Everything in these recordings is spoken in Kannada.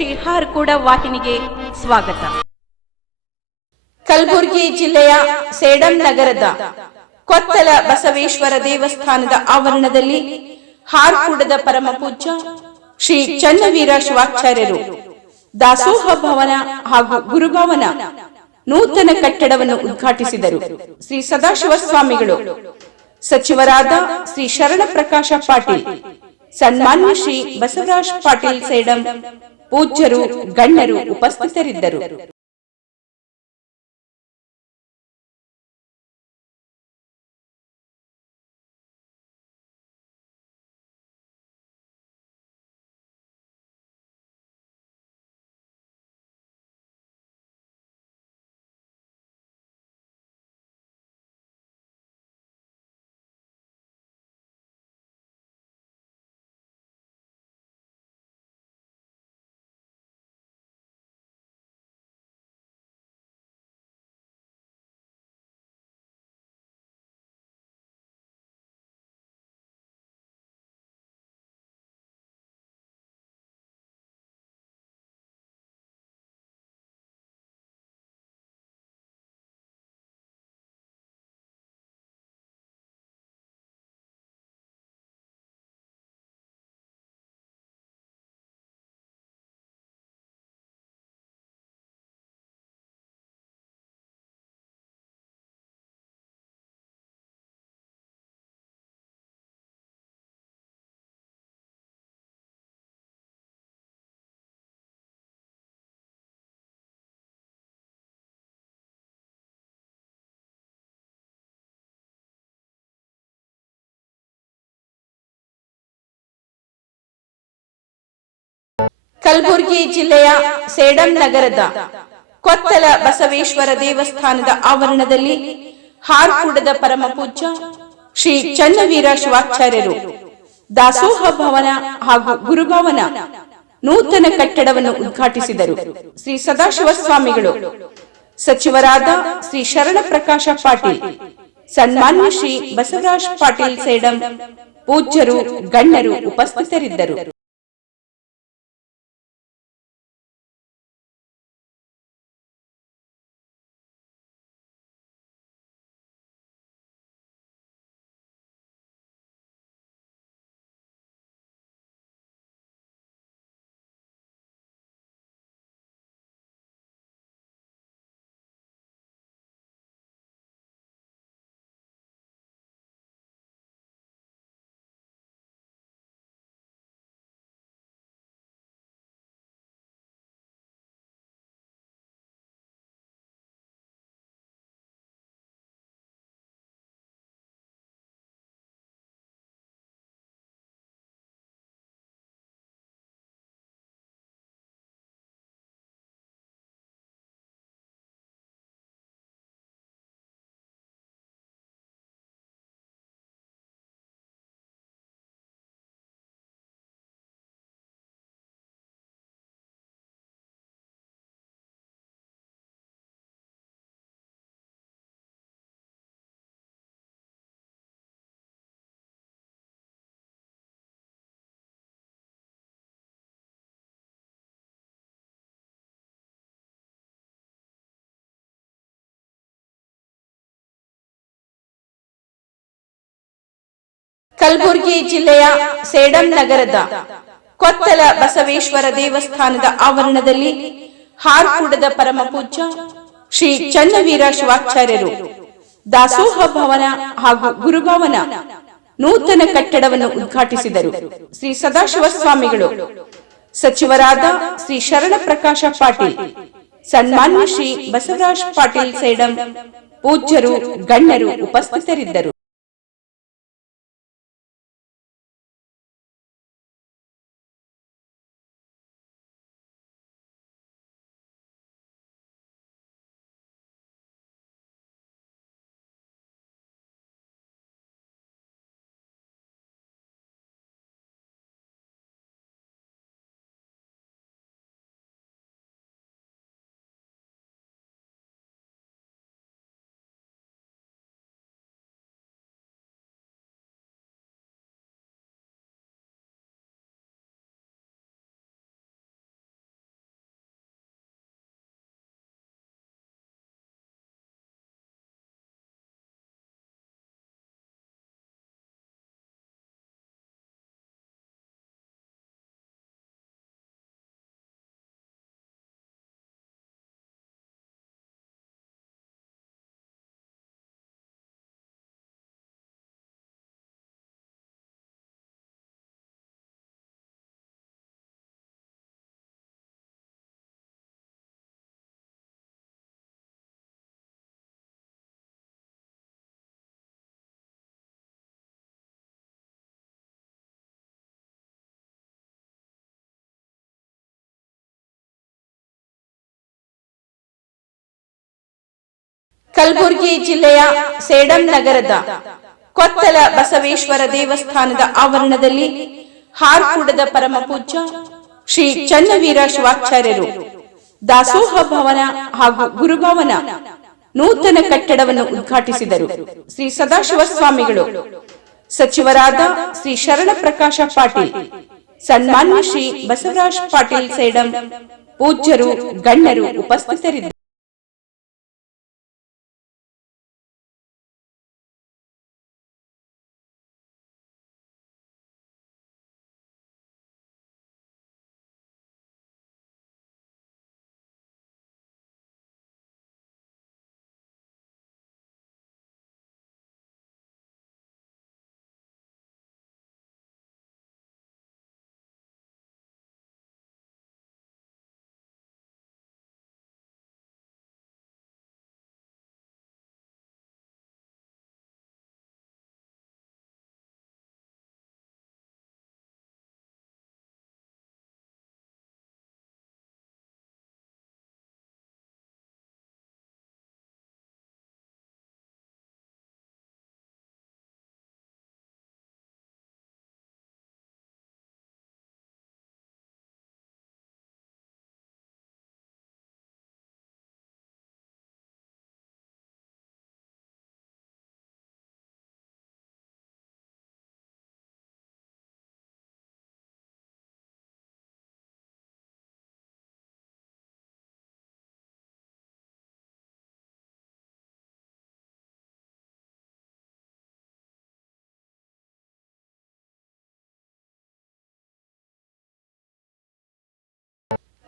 ಶ್ರೀ ಹಾರ್ಕೂಡ ವಾಹಿನಿಗೆ ಸ್ವಾಗತ. ಕಲಬುರಗಿ ಜಿಲ್ಲೆಯ ಸೇಡಂ ನಗರದ ಕೊತ್ತಲ ಬಸವೇಶ್ವರ ದೇವಸ್ಥಾನದ ಆವರಣದಲ್ಲಿ ಹಾರ್ಕೂಡದ ಪರಮ ಪೂಜ್ಯ ಶ್ರೀ ಚನ್ನವೀರ ಶಿವಾಚಾರ್ಯರು ದಾಸೋಹ ಭವನ ಹಾಗೂ ಗುರುಭವನ ನೂತನ ಕಟ್ಟಡವನ್ನು ಉದ್ಘಾಟಿಸಿದರು. ಶ್ರೀ ಸದಾಶಿವ ಸ್ವಾಮಿಗಳು ಸಚಿವರಾದ ಶ್ರೀ ಶರಣ ಪ್ರಕಾಶ ಪಾಟೀಲ್, ಸನ್ಮಾನ್ಯ ಶ್ರೀ ಬಸವರಾಜ್ ಪಾಟೀಲ್ ಸೇಡಂ ಪೂಜ್ಯರು ಗಣ್ಯರು ಉಪಸ್ಥಿತರಿದ್ದರು. ಕಲಬುರಗಿ ಜಿಲ್ಲೆಯ ಸೇಡಂ ನಗರದ ಕೊತ್ತಲ ಬಸವೇಶ್ವರ ದೇವಸ್ಥಾನದ ಆವರಣದಲ್ಲಿ ಹಾರ್ಕೂಡದ ಪರಮ ಪೂಜ್ಯ ಶ್ರೀ ಚನ್ನವೀರ ಶಿವಾಚಾರ್ಯರು ದಾಸೋಹ ಭವನ ಹಾಗೂ ಗುರುಭವನ ನೂತನ ಕಟ್ಟಡವನ್ನು ಉದ್ಘಾಟಿಸಿದರು. ಶ್ರೀ ಸದಾಶಿವ ಸ್ವಾಮಿಗಳು ಸಚಿವರಾದ ಶ್ರೀ ಶರಣ ಪ್ರಕಾಶ ಪಾಟೀಲ್, ಸನ್ಮಾನ್ಯ ಶ್ರೀ ಬಸವರಾಜ್ ಪಾಟೀಲ್ ಸೇಡಂ ಪೂಜ್ಯರು, ಗಣ್ಯರು ಉಪಸ್ಥಿತರಿದ್ದರು. ಕಲಬುರಗಿ ಜಿಲ್ಲೆಯ ಸೇಡಂ ನಗರದ ಕೊತ್ತಲ ಬಸವೇಶ್ವರ ದೇವಸ್ಥಾನದ ಆವರಣದಲ್ಲಿ ಹಾರ್ಕೂಡದ ಪರಮ ಪೂಜ್ಯ ಶ್ರೀ ಚನ್ನವೀರ ಶಿವಾಚಾರ್ಯರು ದಾಸೋಹ ಭವನ ಹಾಗೂ ಗುರುಭವನ ನೂತನ ಕಟ್ಟಡವನ್ನು ಉದ್ಘಾಟಿಸಿದರು. ಶ್ರೀ ಸದಾಶಿವ ಸ್ವಾಮಿಗಳು, ಸಚಿವರಾದ ಶ್ರೀ ಶರಣ ಪ್ರಕಾಶ ಪಾಟೀಲ್, ಸನ್ಮಾನ್ಯ ಶ್ರೀ ಬಸವರಾಜ್ ಪಾಟೀಲ್ ಸೇಡಂ ಪೂಜ್ಯರು, ಗಣ್ಯರು ಉಪಸ್ಥಿತರಿದ್ದರು. ಕಲಬುರಗಿ ಜಿಲ್ಲೆಯ ಸೇಡಂ ನಗರದ ಕೊತ್ತಲ ಬಸವೇಶ್ವರ ದೇವಸ್ಥಾನದ ಆವರಣದಲ್ಲಿ ಹಾರ್ಕೂಡದ ಪರಮ ಪೂಜ್ಯ ಶ್ರೀ ಚನ್ನವೀರ ಶಿವಾಚಾರ್ಯರು ದಾಸೋಹ ಭವನ ಹಾಗೂ ಗುರುಭವನ ನೂತನ ಕಟ್ಟಡವನ್ನು ಉದ್ಘಾಟಿಸಿದರು. ಶ್ರೀ ಸದಾಶಿವ ಸ್ವಾಮಿಗಳು ಸಚಿವರಾದ ಶ್ರೀ ಶರಣ ಪ್ರಕಾಶ ಪಾಟೀಲ್, ಸನ್ಮಾನ್ಯ ಶ್ರೀ ಬಸವರಾಜ್ ಪಾಟೀಲ್ ಸೇಡಂ ಪೂಜ್ಯರು, ಗಣ್ಯರು ಉಪಸ್ಥಿತರಿದ್ದರು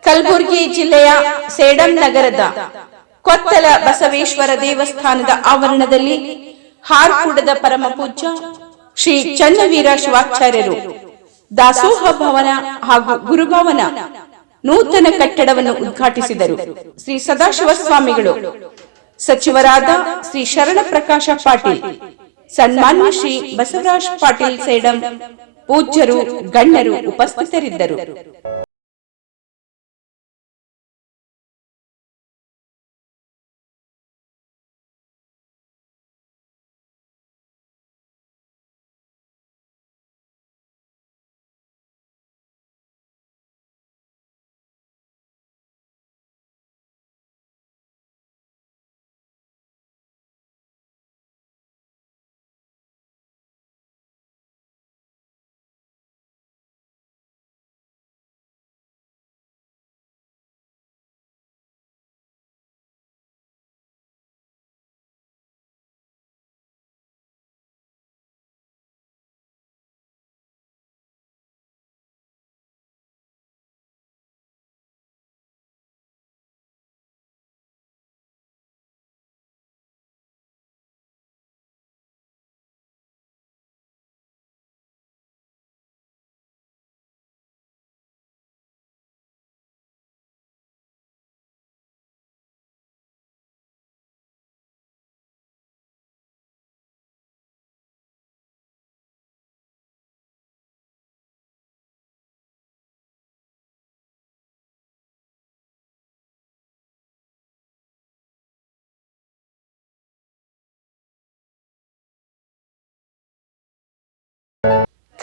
ಕಲಬುರಗಿ ಜಿಲ್ಲೆಯ ಸೇಡಂ ನಗರದ ಕೊತ್ತಲ ಬಸವೇಶ್ವರ ದೇವಸ್ಥಾನದ ಆವರಣದಲ್ಲಿ ಹಾರ್ಕೂಡದ ಪರಮ ಪೂಜ್ಯ ಶ್ರೀ ಚನ್ನವೀರ ಶಿವಾಚಾರ್ಯರು ದಾಸೋಹ ಭವನ ಹಾಗೂ ಗುರುಭವನ ನೂತನ ಕಟ್ಟಡವನ್ನು ಉದ್ಘಾಟಿಸಿದರು. ಶ್ರೀ ಸದಾಶಿವ ಸ್ವಾಮಿಗಳು, ಸಚಿವರಾದ ಶ್ರೀ ಶರಣ ಪ್ರಕಾಶ ಪಾಟೀಲ್, ಸನ್ಮಾನ್ಯ ಶ್ರೀ ಬಸವರಾಜ್ ಪಾಟೀಲ್ ಸೇಡಂ ಪೂಜ್ಯರು, ಗಣ್ಯರು ಉಪಸ್ಥಿತರಿದ್ದರು.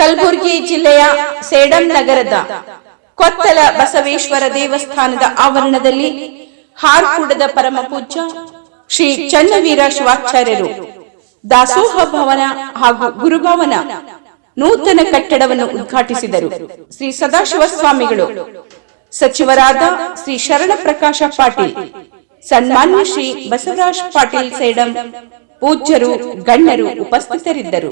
ಕಲಬುರಗಿ ಜಿಲ್ಲೆಯ ಸೇಡಂ ನಗರದ ಕೊತ್ತಲ ಬಸವೇಶ್ವರ ದೇವಸ್ಥಾನದ ಆವರಣದಲ್ಲಿ ಹಾರ್ಕೂಡದ ಪರಮ ಪೂಜ್ಯ ಶ್ರೀ ಚನ್ನವೀರ ಶಿವಾಚಾರ್ಯರು ದಾಸೋಹ ಭವನ ಹಾಗೂ ಗುರುಭವನ ನೂತನ ಕಟ್ಟಡವನ್ನು ಉದ್ಘಾಟಿಸಿದರು. ಶ್ರೀ ಸದಾಶಿವ ಸ್ವಾಮಿಗಳು ಸಚಿವರಾದ ಶ್ರೀ ಶರಣ ಪ್ರಕಾಶ ಪಾಟೀಲ್, ಸನ್ಮಾನ್ಯ ಶ್ರೀ ಬಸವರಾಜ್ ಪಾಟೀಲ್ ಸೇಡಂ ಪೂಜ್ಯರು, ಗಣ್ಯರು ಉಪಸ್ಥಿತರಿದ್ದರು.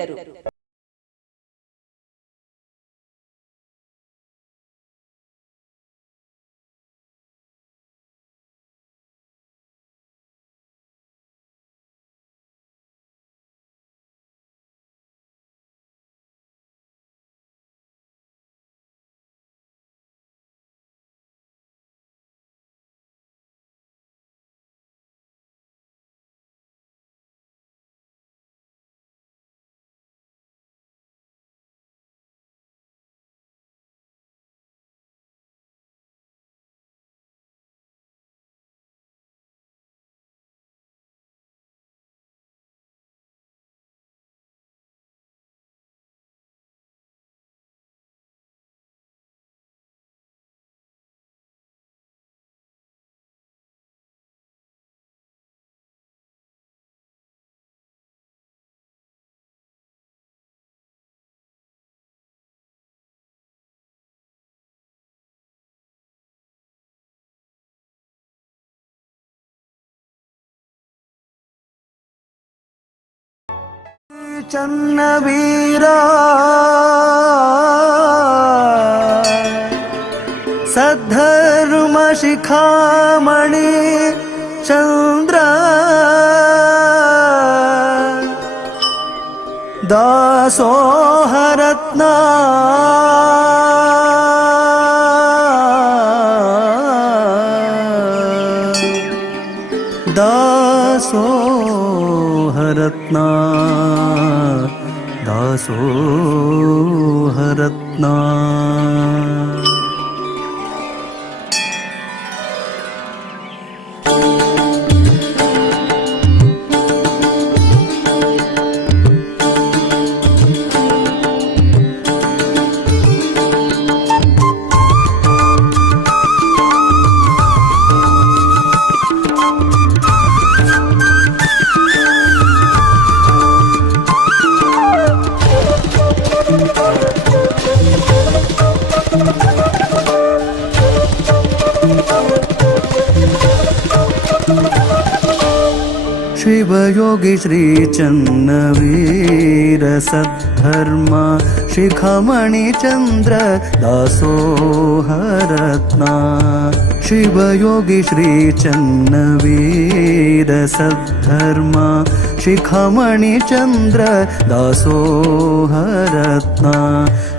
चन्नवीरा। सद्धर्म शिखामणि चन्द्र। दासोहरत्ना। दासोहरत्ना। सोहरत्ना शिवयोगी श्री चन्नवीरसद् शिखमणिचन्द्र दासोहरत्ना शिवयोगी श्रीचन्न वीरसधर्म शिखमणिचन्द्र दासोहरत्ना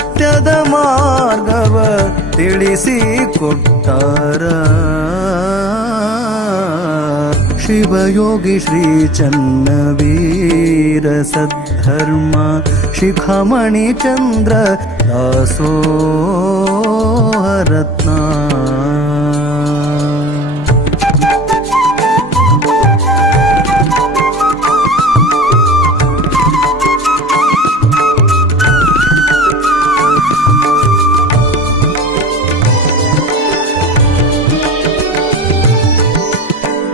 ಸತ್ಯದ ಮಾರ್ಗವ ತಿಳಿಸಿ ಕೊಟ್ಟಾರ ಶಿವಯೋಗಿ ಶ್ರೀ ಚನ್ನವೀರ ಸದ್ಧರ್ಮ ಶಿಖಮಣಿ